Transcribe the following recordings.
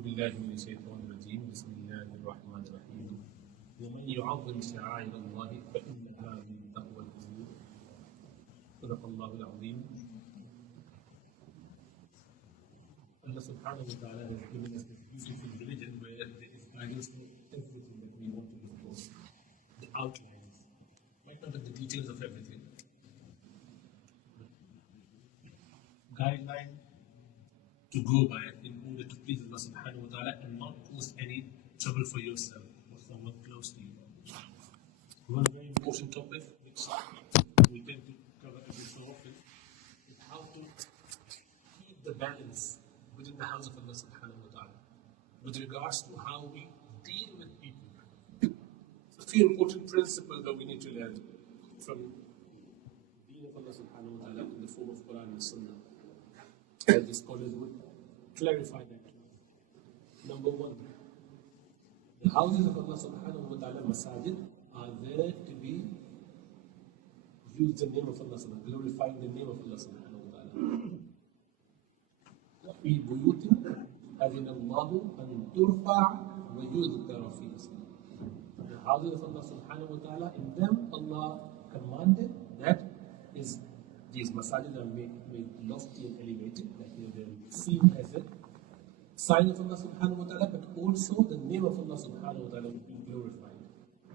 بالله من الشيطان الرجيم بسم الله الرحمن الرحيم ومن يعظم شعائر الله فإنها من تقوى القلوب صدق الله العظيم. Allah subhanahu wa ta'ala has given us this beautiful religion where there is guidance for everything that we want to look for. The outlines, might not have the details of everything. Guideline to go by in order to please Allah subhanahu wa ta'ala and not cause any trouble for yourself or someone close to you. One very important topic which we tend to cover every so often is how to keep the balance within the house of Allah subhanahu wa ta'ala with regards to how we deal with people. So a few important principles that we need to learn from the deen of Allah subhanahu wa ta'ala in the form of Quran and Sunnah. As the scholars would clarify that. Number one, the houses of Allah subhanahu wa ta'ala, masaajid, are there to be use the name of Allah subhanahu wa ta'ala, glorifying the name of Allah subhanahu wa ta'ala. في بيوت أذن الله أن ترفع ويذكر في اسمه. The houses of Allah subhanahu wa ta'ala, in them Allah commanded that is these masajid are made lofty and elevated, that they're seen as a sign of Allah subhanahu wa ta'ala, but also the name of Allah subhanahu wa ta'ala will be glorified.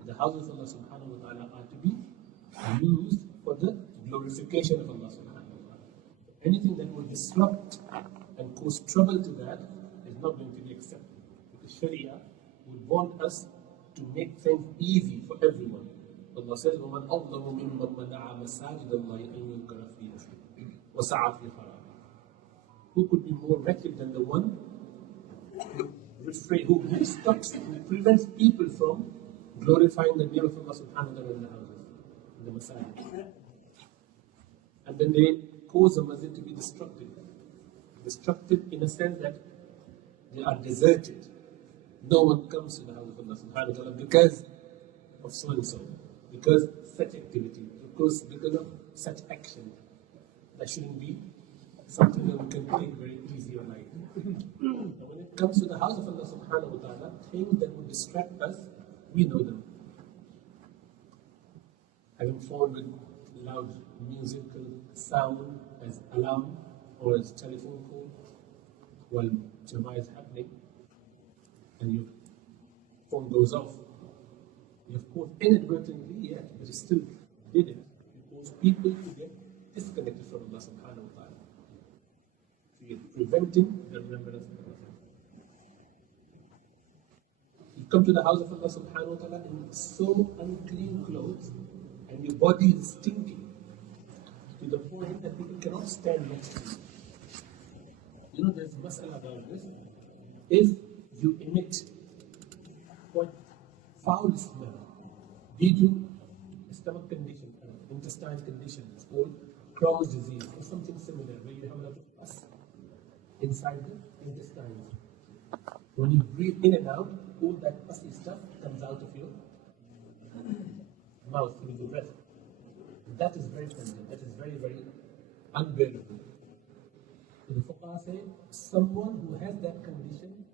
The houses of Allah subhanahu wa ta'ala are to be used for the glorification of Allah subhanahu wa ta'ala. Anything that will disrupt and cause trouble to that is not going to be accepted. Because Sharia would want us to make things easy for everyone. Allah says, وَمَنْ أَظْلَمُ مِمَّنْ مَنَعَ مَسَاجِدَ اللَّهِ أَنْ يُذْكَرَ فِيهِ اسْمُهُ وَسَعَى فِي خَرَابِهِ. Who could be more wretched than the one who stops, who prevents people from glorifying the name of Allah subhanahu wa ta'ala in the houses, in the masajid. And then they cause a masjid to be destructive. Destructive in a sense that they are deserted. No one comes to the house of Allah subhanahu wa ta'ala because of so and so, because of such activity, because of such action. That shouldn't be something that we can take very easy or light. Now when it comes to the house of Allah subhanahu wa ta'ala, things that would distract us, we know them. Having phone with loud musical sound as alarm or as telephone call while Jama'ah is happening and your phone goes off. You of course inadvertently, yes, but you still did it because people to get disconnected from Allah subhanahu wa ta'ala. So you're preventing the remembrance of Allah. You come to the house of Allah subhanahu wa ta'ala in so unclean clothes and your body is stinking to the point that people cannot stand next to you. You know, there's a mas'ala about this. If you emit quite foul smell due to a stomach condition, intestinal condition, it's called Crohn's disease or something similar, where you have a lot of pus inside the intestines. When you breathe in and out, all that pussy stuff comes out of your mouth through the breath. That is very pungent. That is very, very unbearable. So the fuqaha say someone who has that condition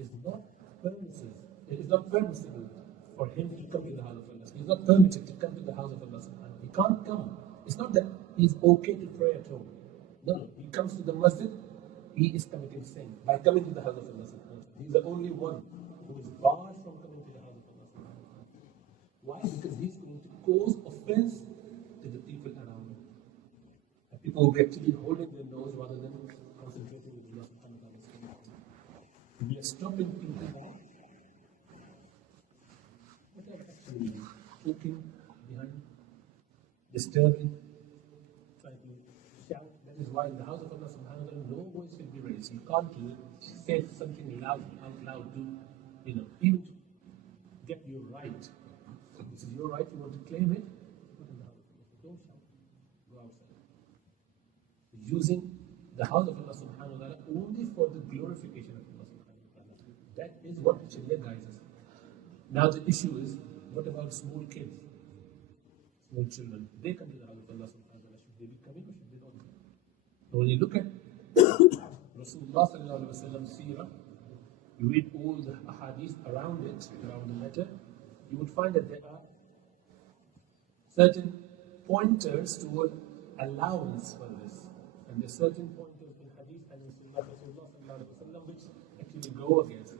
is not permissible. It is not permissible for him to come to the house of Allah. He is not permitted to come to the house of Allah. He can't come. It's not that he is okay to pray at home. No. He comes to the masjid, he is committing sin by coming to the house of Allah. He is the only one who is barred from coming to the house of Allah. Why? Because he is going to cause offense to the people around him. And people will be actually holding their nose rather than concentrating with Allah subhanahu wa ta'ala. We are stopping people now. What are actually talking behind, disturbing, trying to shout. That is why in the house of Allah subhanahu wa ta'ala no voice will be raised. You can't say something loud out loud to, even to get your right. This is your right, you want to claim it, put in the house. Don't shout. Go outside. Using the house of Allah subhanahu wa ta'ala only for the glorification of Allah subhanahu wa ta'ala. That is what Sharia guides us. Now the issue is, what about small kids, small children? They come to the house of Allah subhanahu wa ta'ala. Should they be coming or should they not come? When you look at Rasulullah sallallahu alayhi wa sallam seerah, you read all the ahadith around it, around the matter, you would find that there are certain pointers toward allowance for this. And there are certain pointers in hadith and in sunnah Rasulullah which actually go against it.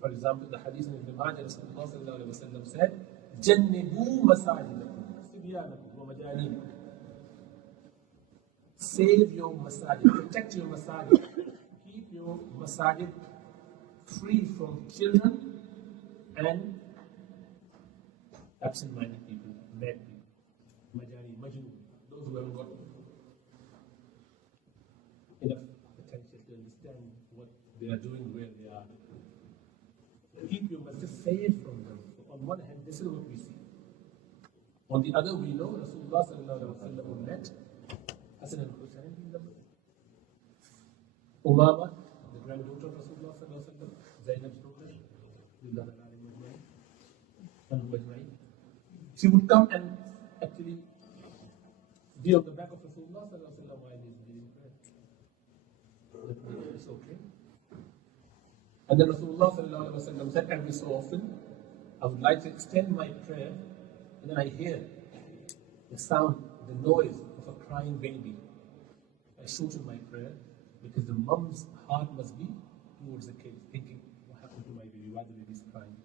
For example, the hadith in Ibn Majah, Rasulullah said, "Jannibu masajidakum, sibyanakum wa majaninakum." Save your masajid, protect your masajid, keep your masajid free from children and absent-minded people, bad people, majnun, those who haven't got enough attention to understand what they are doing, where they are. Keep your masjid safe from them. So on one hand, this is what we see. On the other, we know Rasulullah sallallahu alaihi wasallam met Hassan and Hussein in the masjid. Umama, the granddaughter of Rasulullah sallallahu alaihi wasallam, Zainab's daughter, she would come and actually be on the back of Rasulullah sallallahu alaihi wasallam while he is reading prayer. It's okay. And then Rasulullah sallallahu alaihi wasallam said, every so often, I would like to extend my prayer, and then I hear the sound, the noise of a crying baby. I shorten my prayer because the mum's heart must be towards the kid, thinking, what happened to my baby? Why the baby's crying?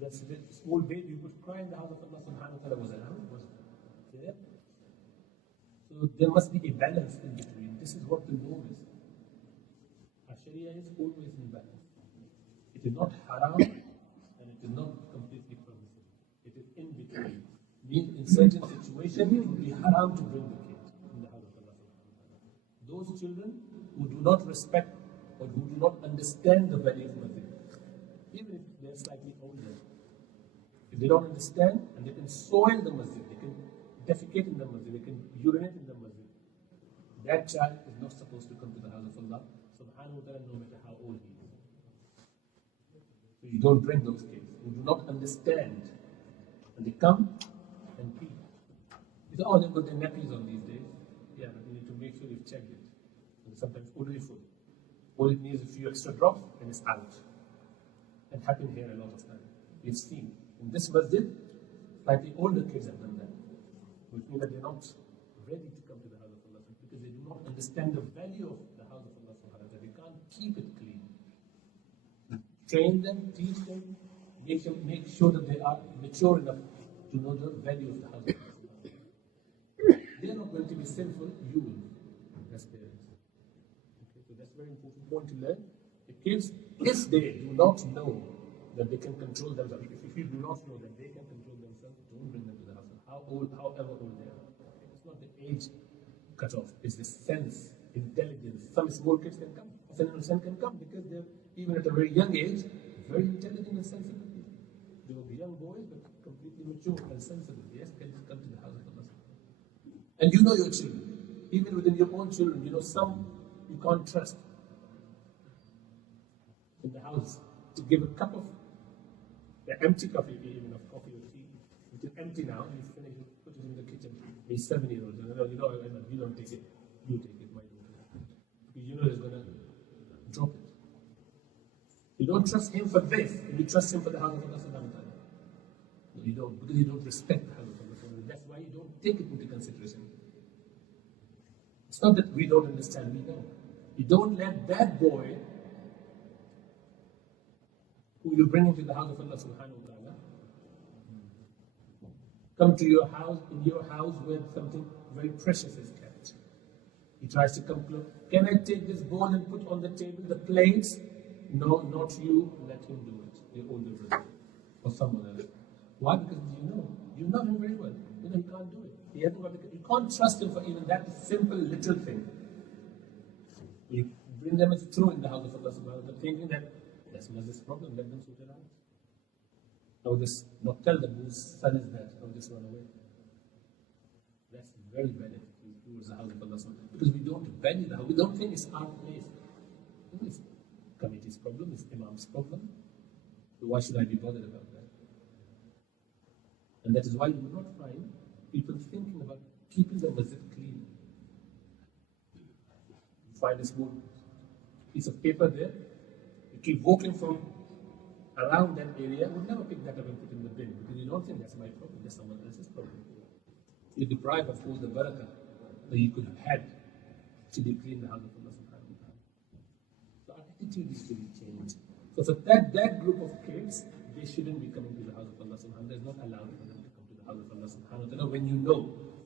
That small baby would cry in the house of Allah subhanahu wa ta'ala was around, was there. So there must be a balance in between. This is what the norm is. Our Sharia is always in balance. It is not haram and it is not completely permissible. It is in between. Means in certain situations it would be haram to bring the kid in the house of Allah subhanahu wa ta'ala. Those children who do not respect or who do not understand the value of masjid, even if they are slightly older, if they don't understand and they can soil the masjid, they can defecate in the masjid, they can urinate in the masjid, that child is not supposed to come to the house of Allah subhanahu wa ta'ala, no matter how old he is. So you don't bring those kids who do not understand, and they come and pee. You say, oh, they've got their nappies on these days. Yeah, but you need to make sure you've checked it. And sometimes already full. All it needs is a few extra drops and it's out. It happened here a lot of times. We've seen in this masjid, slightly older kids have done that, which means that they're not ready to come to the house of Allah because they do not understand the value of the house of Allah subhanahu wa ta'ala. They can't keep it clean. Train them, teach them, make sure that they are mature enough to know the value of the house of Allah. They are not going to be sinful, you will, as parents. Okay, so that's a very important point to learn. The kids, if they do not know that they can control themselves, if you do not know that they can control themselves, don't bring them to the house. However old they are. It's not the age cutoff, it's the sense, intelligence. Some small kids can come. Hassan can come because they're, even at a very young age, very intelligent and sensible people. They will be young boys, but completely mature and sensible. Yes, can come to the house of Allah. And you know your children. Even within your own children, you know some you can't trust. In the house, to give a cup of the empty coffee, even of coffee or tea, which is empty now, you finish it, put it in the kitchen. He's 7-year-old, and you don't take it, you take it, my daughter. Because you know he's going to drop it. You don't trust him for this, and you trust him for the house of Allah subhanahu wa ta'ala. No, you don't, because you don't respect the house of Allah subhanahu wa ta'ala. That's why you don't take it into consideration. It's not that we don't understand, we know. You don't let that boy who you bring into the house of Allah subhanahu wa ta'ala come to your house, in your house where something very precious is kept. He tries to come close. Can I take this bowl and put on the table the plates? No, not you. Let him do it. Your older brother or someone else. Why? Because you know him very well. You know he can't do it. You can't trust him for even that simple little thing. You bring them as true in the house of Allah subhanahu wa ta'ala, thinking that that's not this problem, let them sort it out. I will just not tell them whose son is that, I will just run away. That's very bad attitude towards the house of Allah subhanahu wa ta'ala, because we don't value the house, we don't think it's our place. It's committee's problem, it's Imam's problem. So why should I be bothered about that? And that is why you will not find people thinking about keeping the masjid clean. You find a small piece of paper there, you keep walking from around that area, would never pick that up and put in the bin because you don't think that's my problem, that's someone else's problem. You're deprived of all the barakah that you could have had to be clean the house of Allah subhanahu wa ta'ala. So our attitude is to be changed. So for that group of kids, they shouldn't be coming to the house of Allah subhanahu wa ta'ala. It's not allowed for them to come to the house of Allah subhanahu wa ta'ala when you know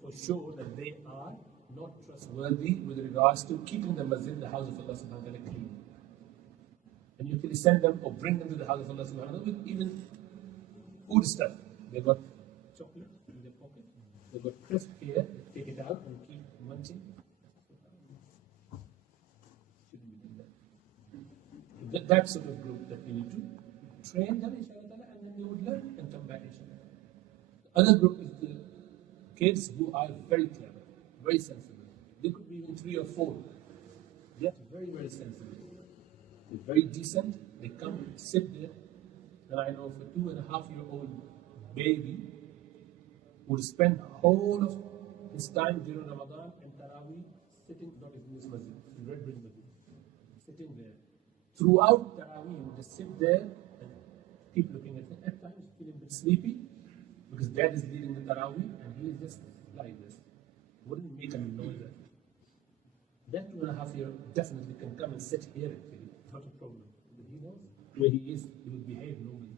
for sure that they are not trustworthy with regards to keeping the masjid, the house of Allah subhanahu wa ta'ala, clean. And you can send them or bring them to the house of Allah subhanahu wa ta'ala with even food stuff. They've got chocolate in their pocket, they've got crisp here, they take it out and keep munching. Shouldn't be doing that. That sort of group that we need to train them, inshallah, and then they would learn and come back, inshallah. The other group is the kids who are very clever, very sensible. They could be even 3 or 4, yet very, very sensible. They're very decent. They come and sit there. And I know for 2.5-year-old baby would spend whole of his time during Ramadan and Taraweeh sitting, not in this masjid, in Red Bridge Masjid, sitting there. Throughout Taraweeh, he would just sit there and keep looking at him. At times, feeling a bit sleepy because dad is leading the Taraweeh and he is just like this. Wouldn't make a noise. That 2.5-year-old definitely can come and sit here actually. Not a problem. He knows where he is, he will behave normally.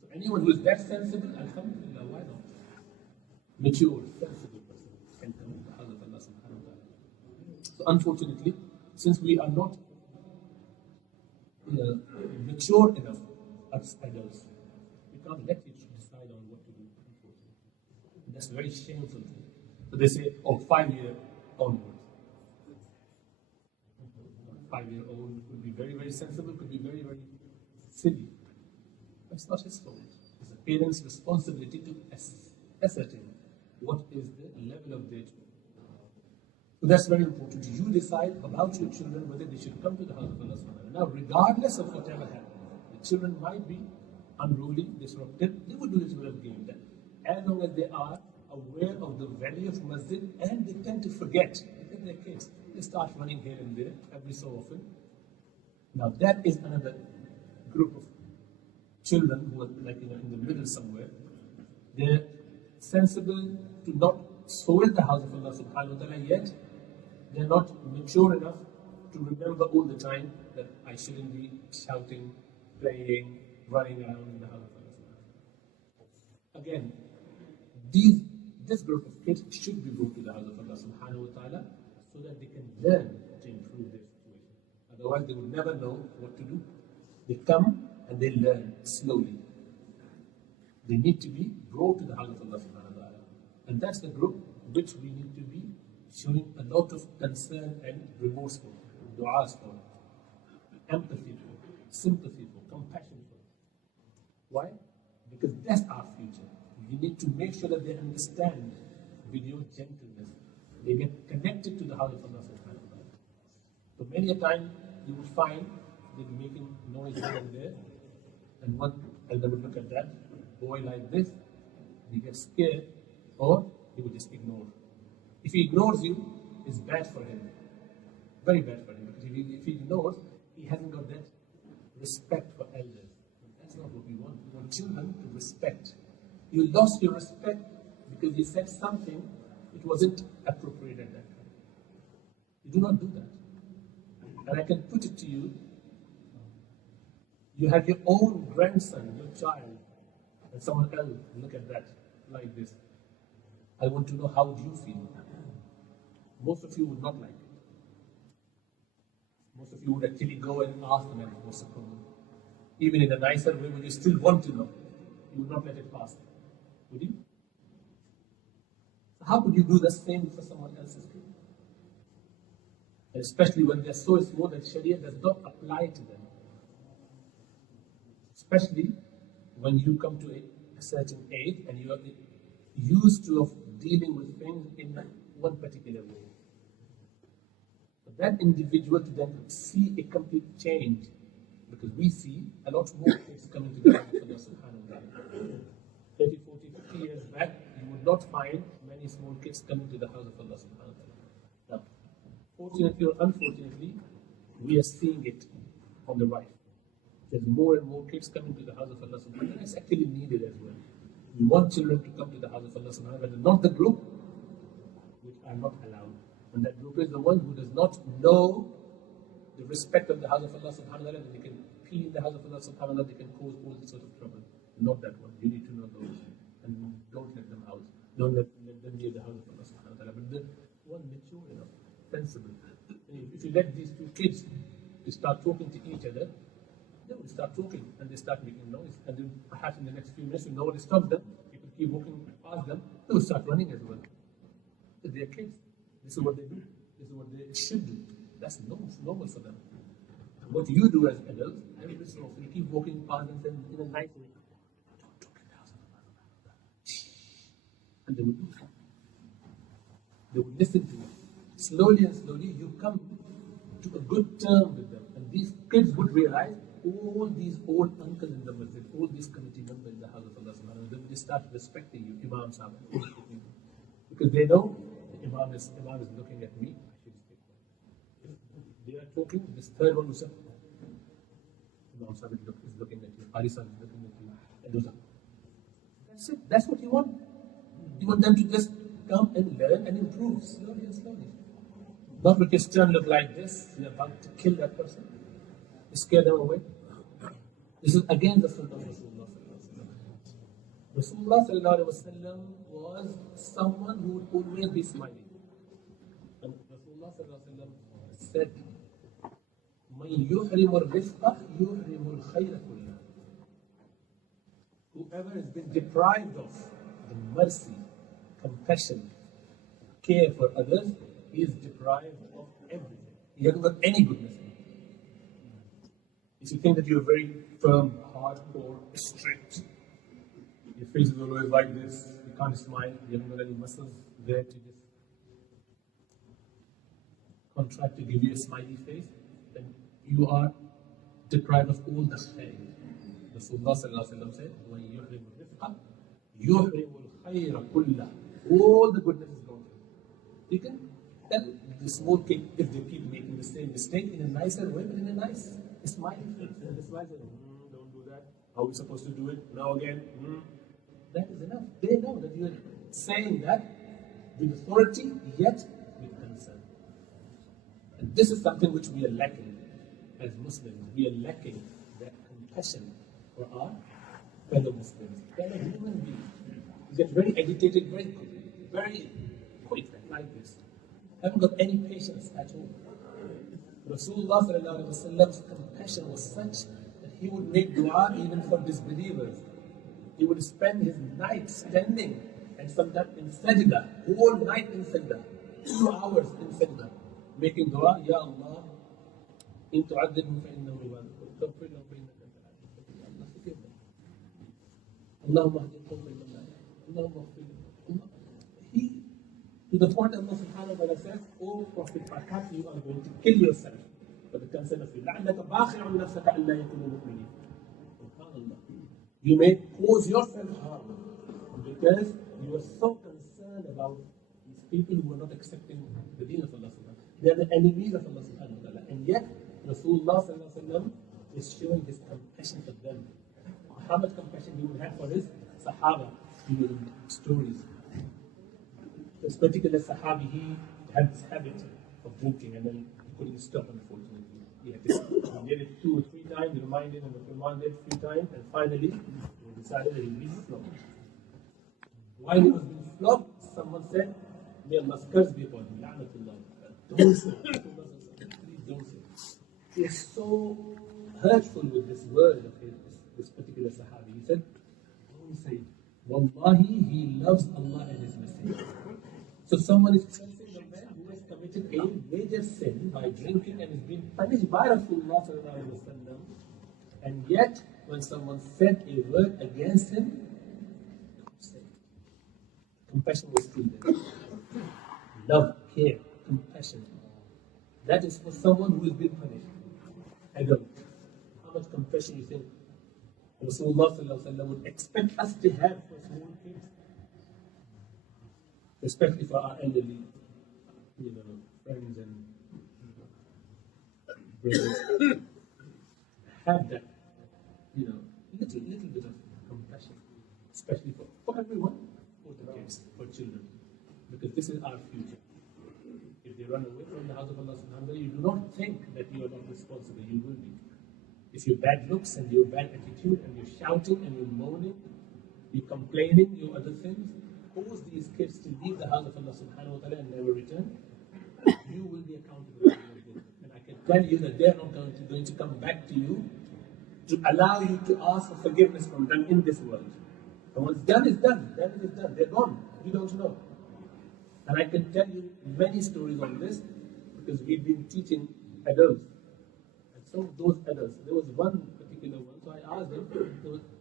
So anyone who is that sensible, alhamdulillah, why not? Mature, sensible person can come to the house of Allah subhanahu wa ta'ala. So unfortunately, since we are not mature enough as adults, we can't let you decide on what to do, unfortunately. And that's a very shameful thing. So they say, 5-year onwards. 5-year-old could be very, very sensible, could be very, very silly. But it's not his fault. It's the parent's responsibility to ascertain what is the level of their children. So that's very important. You decide about your children whether they should come to the house of Allah subhanahu wa ta'ala. Now, regardless of whatever happens, the children might be unruly, disruptive. They would do this with a game. That as long as they are aware of the value of masjid, and they tend to forget. Look at their kids. They start running here and there every so often. Now that is another group of children who are like in the middle somewhere. They're sensible to not spoil the house of Allah subhanahu wa ta'ala, yet they're not mature enough to remember all the time that I shouldn't be shouting, playing, running around in the house of Allah subhanahu wa ta'ala. Again, this group of kids should be brought to the house of Allah subhanahu wa ta'ala so that they can learn to improve their situation. Otherwise, they would never know what to do. They come and they learn slowly. They need to be brought to the house of Allah subhanahu wa ta'ala. And that's the group which we need to be showing a lot of concern and remorse for, du'as for, empathy for, sympathy for, compassion for. Why? Because that's our future. You need to make sure that they understand with your gentleness. They get connected to the house of Allah subhanahu wa ta'ala. So many a time you would find they'll be making noise here and there, and one elder would look at that boy like this, he gets scared, or he would just ignore. If he ignores you, it's bad for him. Very bad for him. Because if he ignores, he hasn't got that respect for elders. And that's not what we want. We want children to respect. You lost your respect because you said something which wasn't appropriate at that time. You do not do that. And I can put it to you, you have your own grandson, your child, and someone else look at that like this. I want to know how would you feel. Most of you would not like it. Most of you would actually go and ask them what's the problem. Even in a nicer way, would you still want to know? You would not let it pass. Would you? So how could you do the same for someone else's kid? And especially when they're so small that Sharia does not apply to them. Especially when you come to a certain age and you are used to of dealing with things in one particular way. But that individual to then see a complete change, because we see a lot more kids coming to the house of Allah subhanahu wa ta'ala. 30, 40, 50 years back, you would not find many small kids coming to the house of Allah subhanahu wa ta'ala. Now, fortunately or unfortunately, we are seeing it on the rise. There's more and more kids coming to the house of Allah subhanahu wa ta'ala. It's actually needed as well. We want children to come to the house of Allah subhanahu wa ta'ala, not the group which are not allowed. And that group is the one who does not know the respect of the house of Allah subhanahu wa ta'ala, that they can pee in the house of Allah subhanahu wa ta'ala, they can cause all sorts of trouble. Not that one. You need to know those. And don't let them out. Don't let them near the house of Allah subhanahu wa ta'ala. But the one mature enough, sensible. If you let these two kids to start talking to each other, they will start talking and they start making noise. And then perhaps in the next few minutes, when nobody stops them, people keep walking past them, they will start running as well. Because they are kids. This is what they do. This is what they should do. That's normal for them. And what you do as adults, every so often you keep walking past them and in a nice way, don't talk in the house of Allah. And they will do so. They will listen to you. Slowly and slowly, you come to a good term with them. And these kids would realize all these old uncles in the masjid, all these committee members in the house of Allah subhanahu wa ta'ala, they start respecting you, Imam Sahib, because they know the Imam is looking at me, I should stay quiet. If they are talking, this third one who said, Imam Sahib is looking at you, Harisa is looking at you, and those are. That's it, that's what you want. You want them to just come and learn and improve slowly and slowly. Not because turn look like this, you're about to kill that person. You scare them away. This is again the sunnah of Rasulullah. Rasulullah was someone who would always be smiling. And Rasulullah said, مَنْ يُحْرِمُ الرِّفْقَ يُحْرِمُ الْخَيْرَ كُلَّهُ. Whoever has been deprived of the mercy, compassion, care for others, he is deprived of everything. He hasn't got any goodness in him. If you think that you're very firm, hardcore, strict, your face is always like this, you can't smile, you haven't got any muscles there to just contract to give you a smiley face, then you are deprived of all the khair. Rasulullah said, when يُحْرِمُ الْخَيْرَ كُلَّهُ, all the goodness is gone. You can tell the small kid if they keep making the same mistake in a nicer way, but in a nice, smiling face. And the smile says, don't do that. How are we supposed to do it? Now again. That is enough. They know that you are saying that with authority, yet with concern. And this is something which we are lacking as Muslims. We are lacking that compassion for our fellow Muslims, fellow human beings. You get very agitated very quick, like this. Haven't got any patience at all. Rasulullah's compassion was such that he would make dua even for disbelievers. He would spend his night standing and sometimes in sajda, whole night in sajda, 2 hours in sajda, making dua, Ya Allah, in tu'adhibhum fa innahum ibaduk, taghfir lahum fa innaka antal aziz. Allah forgive them. Allahumma hdi qawmi illa Allahumma ighfir lahum. He, to the point Allah subhanahu wa ta'ala says, O Prophet, perhaps you are going to kill yourself for the concern of you. لَعَلَّكَ بَاخِعٌ نَفْسَكَ أَلَّا يَكُونُوا مُؤْمِنِينَ. SubhanAllah. You may cause yourself harm because you are so concerned about these people who are not accepting the deen of Allah subhanahu wa ta'ala. They are the enemies of Allah subhanahu wa ta'ala. And yet, Rasulullah sallallahu alayhi wa sallam is showing his compassion for them. How much compassion he would have for his Sahaba, he will stories. This particular Sahabi, he had this habit of drinking and then he couldn't stop, unfortunately. He did it 2 or 3 times, reminded and reminded a few times, and finally he decided that he would be flogged. While he was being flogged, someone said, May Allah's curse be upon him. Don't say it. Please don't say it. He is so hurtful with this word of his, this particular Sahabi. He said, don't say it. Wallahi, he loves Allah and His Messenger. So someone is cursing a man who has committed a major sin by drinking and is being punished by Rasulullah sallallahu alaihi wasallam. And yet, when someone said a word against him, don't say it. Compassion was still there. Love, care, compassion. That is for someone who is being punished. Adult. How much compassion you think Rasulullah sallallahu alaihi wasallam would expect us to have for small kids? Especially for our elderly, friends and brothers. Have that little bit of compassion, especially for everyone, for the kids, for children, because this is our future. If they run away from the house of Allah subhanahu wa ta'ala, you do not think that you are not responsible, you will be. If your bad looks and your bad attitude and you're shouting and you're moaning, you're complaining, your other things, cause these kids to leave the house of Allah subhanahu wa ta'ala and never return, you will be accountable. And I can tell you that they're not going to come back to you to allow you to ask for forgiveness from them in this world. And what's done is done. Damage is done. They're gone. You don't know. And I can tell you many stories on this because we've been teaching adults. And some of those adults, there was one particular one, so I asked them,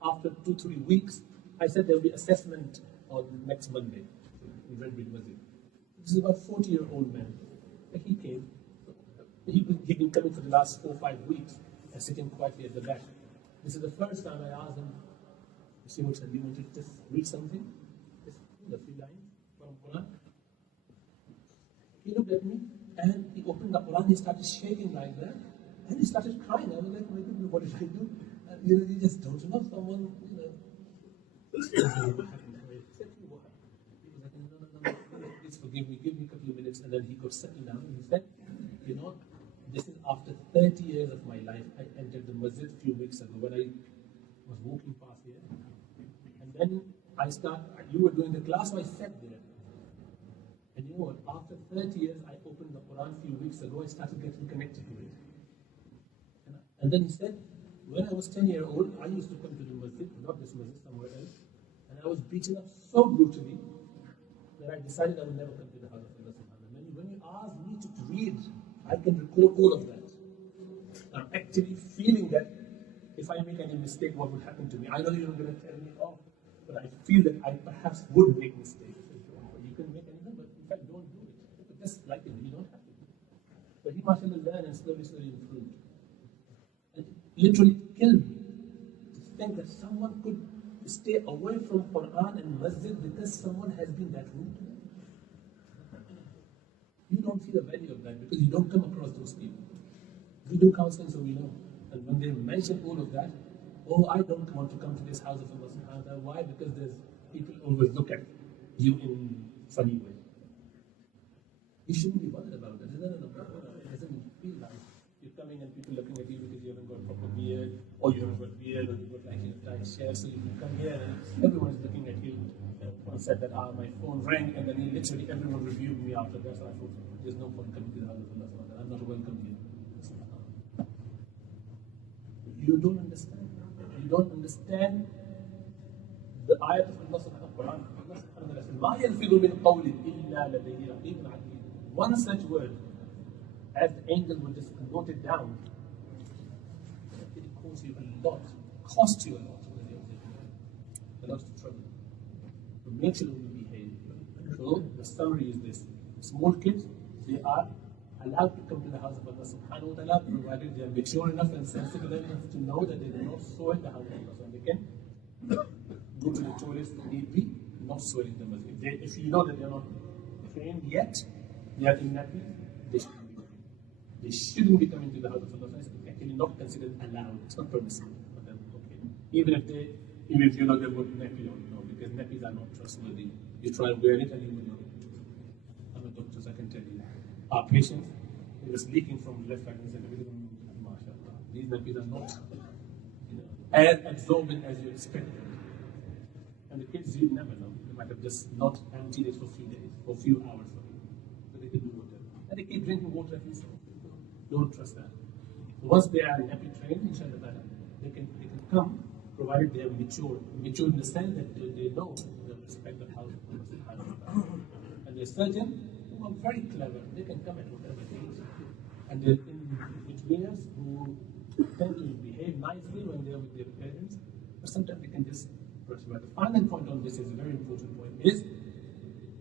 after 2-3 weeks, I said there will be assessment on next Monday in Redbridge Masjid. This is about a 40-year-old man. He came. He'd been coming for the last 4 or 5 weeks and sitting quietly at the back. This is the first time I asked him, you see what's, do you want to just read something? Just a few lines from Quran. He looked at me and he opened the Quran, he started shaking like that, and he started crying. I was like, my goodness, what did I do? And, you just don't know someone, what happened? I said to him, what happened? He was like, no, please forgive me, give me a couple of minutes, and then he got settled down and he said, this is after 30 years of my life. I entered the masjid a few weeks ago when I was walking past here. And then you were doing the class, so I sat there. And you know what? After 30 years, I opened the Quran a few weeks ago, I started getting connected to it. And then he said, when I was 10-year-old, I used to come to the masjid, not this masjid, somewhere else, and I was beaten up so brutally that I decided I would never come to the house of Allah subhanahu wa ta'ala. When you ask me to read, I can record all of that. I'm actually feeling that if I make any mistake, what would happen to me? I know you're not going to tell me off, but I feel that I perhaps would make mistakes. You can make anything, but in fact, don't do it. But just like it, you don't have to. But he mashallah learned and slowly improved. And it literally killed me to think that someone could stay away from Quran and masjid because someone has been that rude to them. You don't see the value of that because you don't come across those people. We do counseling, so we know. And when they mention all of that, I don't want to come to this house of Allah subhanahu wa ta'ala. Why? Because there's people always look at you in funny way. You shouldn't be bothered about that. It doesn't feel nice. You're coming and people looking at you because you haven't got proper beard, or you haven't got beard, or you've got like a tight shirt, so you can come here and everyone is looking at you. One said that my phone rang and then literally everyone reviewed me after that, so I thought there's no point coming to the house of Allah. I'm not welcome here. You don't understand. You don't understand the ayat of Allah subhanahu wa ta'ala. Allah subhanahu wa ta'ala says, مَا يَلْفِظُ مِنْ قَوْلٍ إِلَّا لَدَيْهِ رَقِيبٌ عَتِيدٌ. One such word, as the angel will just note it down, it costs you a lot, costs you a lot. A lot of trouble. So make sure we behave. So the summary is this. Small kids, they are allowed to come to the house of Allah subhanahu wa ta'ala, provided they are mature enough and sensible enough to know that they do not soil the house of Allah. So they can go to the toilet if need be, not soiling the masjid. If you know that they are not trained yet, they are in nappy, they shouldn't be coming to the house of Allah. It's actually not considered allowed. It's not permissible for them. Okay? Even if you know they would nappy or no, because nappies are not trustworthy. You try and wear it and you will know. I'm a doctor, so I can tell you. Our patient, it was leaking from the left side and said, mashallah, these nappies are not as absorbent as you expect. And the kids, you never know. They might have just not emptied it for a few days, for a few hours. But they can do whatever. And they keep drinking water at least. Don't trust that. Once they are nappy trained, inshallah, they can come, provided they are mature. Mature in the sense that they know the respect of how and the surgeon, who are very clever, they can come at whatever age. And the in-betweeners who tend to behave nicely when they are with their parents, but sometimes they can just brush away. The final point on this is a very important point, is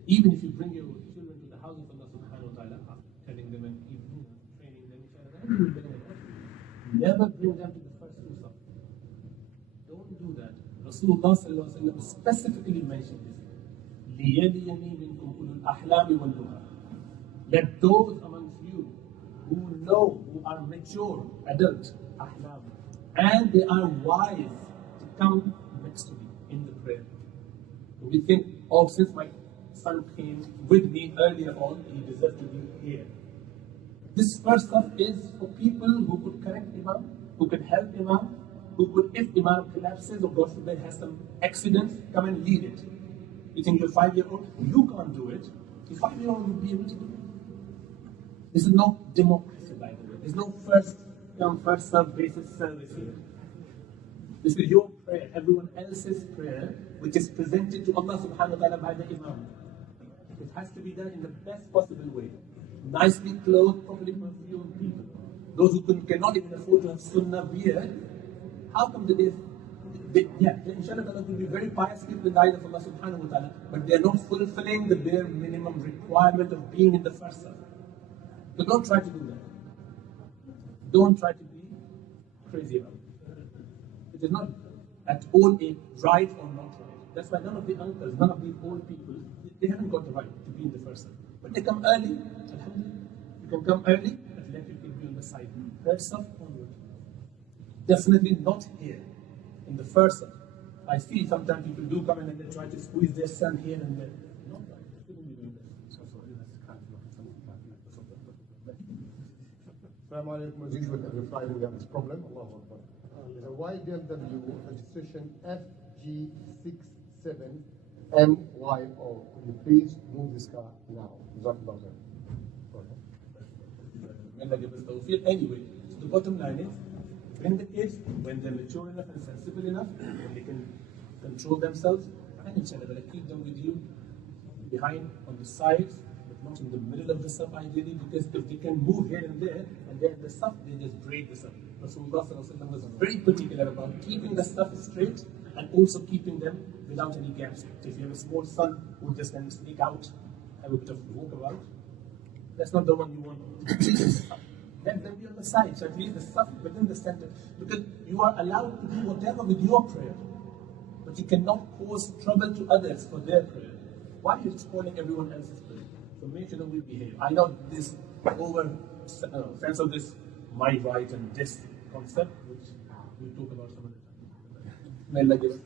even if you bring your children to the house of Allah subhanahu wa ta'ala, telling them and training them, never bring them to the first Susa. Don't do that. Rasulullah sallallahu alaihi wasallam specifically mentioned this. لِيَلِيَنِي مِنْكُمْ أُولُو الْأَحْلَامِ وَالنُّهَى. Let those amongst you who know, who are mature, adult, ahlam, and they are wise, to come next to me in the prayer. We think, oh, since my son came with me earlier on, he deserves to be here. This first stuff is for people who could correct Imam, who could help Imam, who could, if Imam collapses or God forbid has some accident, come and lead it. You think your 5-year-old, you can't do it, your 5-year-old will be able to do it. This is no democracy, by the way. There's no first come, first serve basis service here. This is your prayer, everyone else's prayer, which is presented to Allah subhanahu wa ta'ala by the Imam. It has to be done in the best possible way. Nicely clothed, properly perfumed people. Those who cannot even afford to have sunnah beard, how come inshallah ta'ala will be very pious people in the eyes of Allah subhanahu wa ta'ala, but they are not fulfilling the bare minimum requirement of being in the first serve. So don't try to do that. Don't try to be crazy about it. It is not at all a right or not right. That's why none of the uncles, none of the old people, they haven't got the right to be in the first serve. But they come early, alhamdulillah. You can come early, but let your kid be on the side. First serve onward. Definitely not here, in the first serve. I see sometimes people do come in and they try to squeeze their son here and there. Not right. They shouldn't be doing that. Assalamu alaikum. As usual, every Friday we have this problem. Allahu Akbar. YDMW registration FG67MYO. Could you please move this car now? Anyway, so the bottom line is, bring the kids when they're mature enough and sensible enough, when they can control themselves, and inshallah, keep them with you behind, on the sides, but not in the middle of the saf ideally, because if they can move here and there, and then the saf, they just break the saf. Rasulullah was very particular about keeping the stuff straight and also keeping them without any gaps. So if you have a small son who just can sneak out, have a bit of walkabout, that's not the one you want to keep the stuff. Let them be on the side, so at least the stuff within the center. Because you are allowed to do whatever with your prayer, but you cannot cause trouble to others for their prayer. Why are you spoiling everyone else's prayer? So make sure that we behave. I know this over sense of this my right and this concept, which we'll talk about some other time. May Allah give us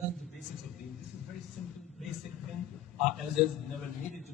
learn the basics of deen. This is a very simple, basic thing. Our elders never needed